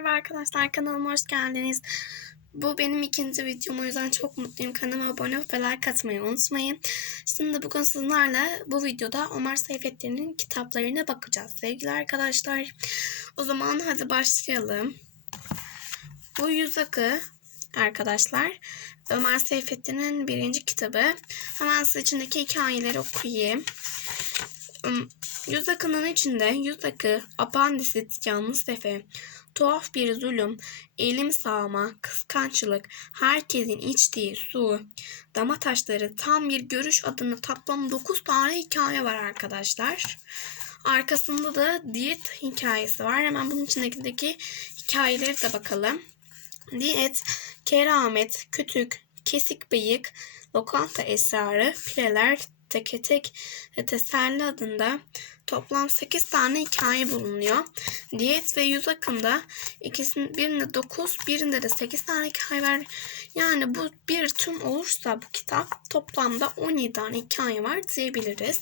Merhaba arkadaşlar kanalıma hoş geldiniz. Bu benim ikinci videom o yüzden çok mutluyum. Kanalıma abone olup like atmayı unutmayın. Şimdi bugün sizlerle bu videoda Ömer Seyfettin'in kitaplarına bakacağız sevgili arkadaşlar. O zaman hadi başlayalım. Bu Yüz Akı arkadaşlar Ömer Seyfettin'in birinci kitabı. Hemen size içindeki hikayeleri okuyayım. Yüz akının içinde yüz akı, apandisit, yalnız tefe, tuhaf bir zulüm, elim sağma, kıskançlık, herkesin içtiği su, dama taşları, tam bir görüş adını toplam 9 tane hikaye var arkadaşlar. Arkasında da diyet hikayesi var. Hemen bunun içindeki hikayeleri de bakalım. Diyet, keramet, kütük, kesik bıyık, lokanta esrarı, pireler, teke tek ve teselli adında toplam 8 tane hikaye bulunuyor. Diyet ve yüz akımda ikisinin birinde 9, birinde de 8 tane hikaye var. Yani bu bir tüm olursa bu kitap toplamda 17 tane hikaye var diyebiliriz.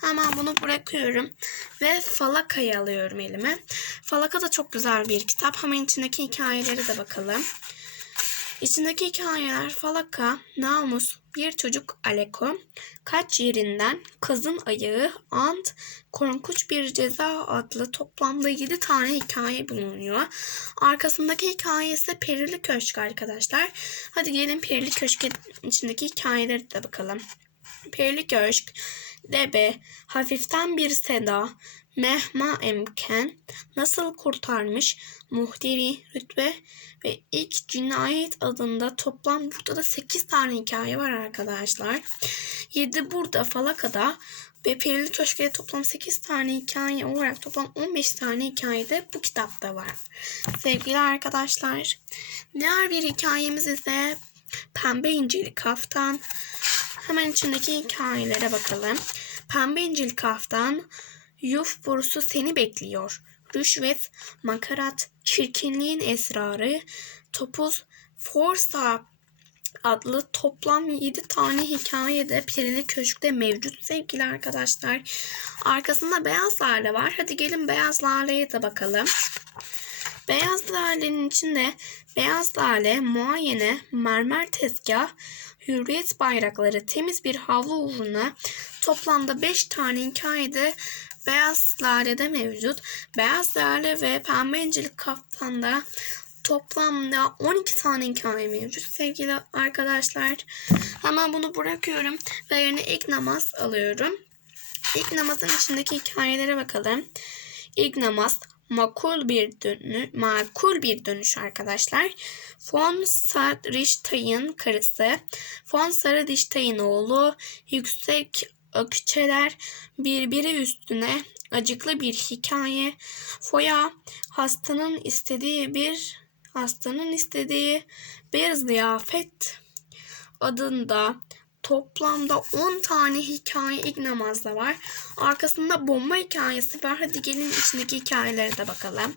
Hemen bunu bırakıyorum ve Falaka'yı alıyorum elime. Falaka da çok güzel bir kitap. Hemen içindeki hikayeleri de bakalım. İçindeki hikayeler Falaka, Namus, bir çocuk Aleko, kaç yerinden, kızın ayağı, ant, korkunç bir ceza adlı toplamda 7 tane hikaye bulunuyor. Arkasındaki hikayesi Perili Köşk arkadaşlar. Hadi gelin Perili Köşk'ün içindeki hikayeleri de bakalım. Perili Köşk, Debe, hafiften bir seda, Mehma Emken nasıl kurtarmış muhteri rütbe ve ilk cinayet adında toplam burada da 8 tane hikaye var arkadaşlar. 7 burada Falaka'da ve Perili Köşk'te toplam 8 tane hikaye olarak toplam 15 tane hikaye de bu kitapta var. Sevgili arkadaşlar diğer bir hikayemiz ise Pembe İncili Kaftan. Hemen içindeki hikayelere bakalım. Pembe İncili Kaftan Yuf borusu seni bekliyor. Rüşvet, makarat, çirkinliğin esrarı, topuz, forsa adlı toplam 7 tane hikaye de Perili Köşk'te mevcut sevgili arkadaşlar. Arkasında Beyaz Lale var. Hadi gelin Beyaz Lale'ye de bakalım. Beyaz Lale'nin içinde Beyaz Lale, muayene, mermer tezgah, hürriyet bayrakları, temiz bir havlu uğruna toplamda 5 tane hikayede beyaz lalede mevcut. Beyaz lale ve pembe incilik kaftanda toplamda 12 tane hikaye mevcut sevgili arkadaşlar. Hemen bunu bırakıyorum ve yerine ilk namaz alıyorum. İlk namazın içindeki hikayelere bakalım. İlk namaz makul bir dönü, makul bir dönüş arkadaşlar. Von Sarrichtay'ın karısı, Von Sarrichtay'ın oğlu, yüksek ökçeler birbiri üstüne acıklı bir hikaye. Foya hastanın istediği bir hastanın istediği bir ziyafet adında toplamda 10 tane hikaye ilk namazda var. Arkasında bomba hikayesi var. Hadi gelin içindeki hikayelere de bakalım.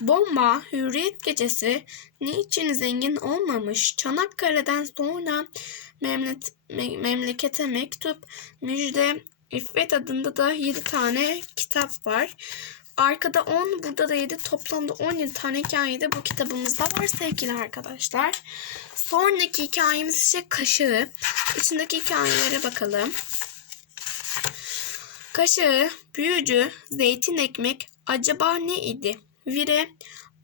Bomba, Hürriyet Gecesi, niçin zengin olmamış, Çanakkale'den sonra memlet, me, memlekete mektup, müjde, İffet adında da 7 tane kitap var. Arkada 10, burada da 7. Toplamda 17 tane hikaye de bu kitabımızda var sevgili arkadaşlar. Sonraki hikayemiz ise Kaşığı. İçindeki hikayelere bakalım. Kaşığı, büyücü, zeytin ekmek acaba ne idi? Vire,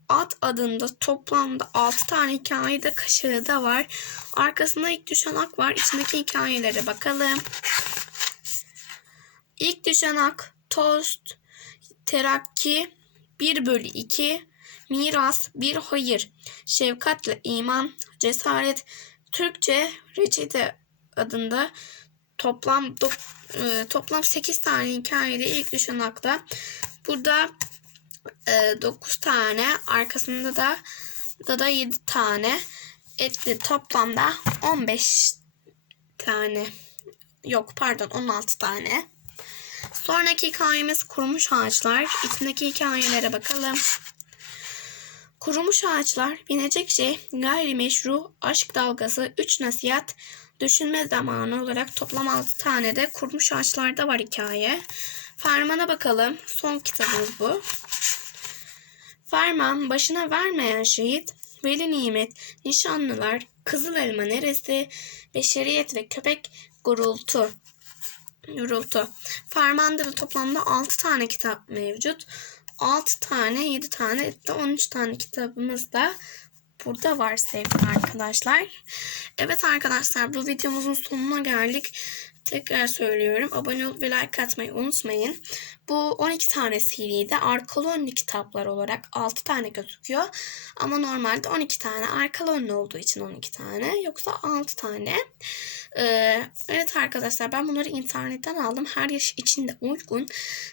At adında toplamda 6 tane hikaye de kaşığı da var. Arkasında ilk düşen ak var. İçindeki hikayelere bakalım. İlk düşen ak, tost, terakki, 1 bölü 2, miras, bir hayır, şefkatle iman, cesaret, Türkçe reçete adında toplam do, e, toplam 8 tane hikayede ilk düşen akta. Burada e, 9 tane arkasında da da da 7 tane etli toplamda 15 tane yok pardon 16 tane. Sonraki hikayemiz kurumuş ağaçlar. İçindeki hikayelere bakalım. Kurumuş ağaçlar, binecek şey, gayrimeşru, aşk dalgası, 3 nasihat, düşünme zamanı olarak toplam 6 tane de kurumuş ağaçlarda var hikaye. Ferman'a bakalım. Son kitabımız bu. Ferman, başına vermeyen şehit, veli nimet, nişanlılar, kızıl elma neresi, beşeriyet ve köpek gurultu. Gurultu. Ferman'da da toplamda 6 tane kitap mevcut. 6 tane, 7 tane, de 13 tane kitabımız da burada var sevgili arkadaşlar. Evet arkadaşlar bu videomuzun sonuna geldik. Tekrar söylüyorum. Abone olup ve like atmayı unutmayın. Bu 12 tane seride arkalı önlü kitaplar olarak 6 tane gözüküyor. Ama normalde 12 tane arkalı önlü olduğu için 12 tane. Yoksa 6 tane. Ee, evet arkadaşlar ben bunları internetten aldım. Her yaş için de uygun.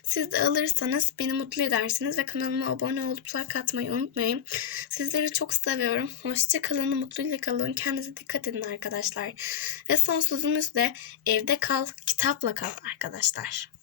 Siz de alırsanız beni mutlu edersiniz ve kanalıma abone olup like atmayı unutmayın. Sizleri çok seviyorum. Hoşça kalın, mutluyla kalın. Kendinize dikkat edin arkadaşlar. Ve son sözümüz de evde kal, kitapla kal arkadaşlar.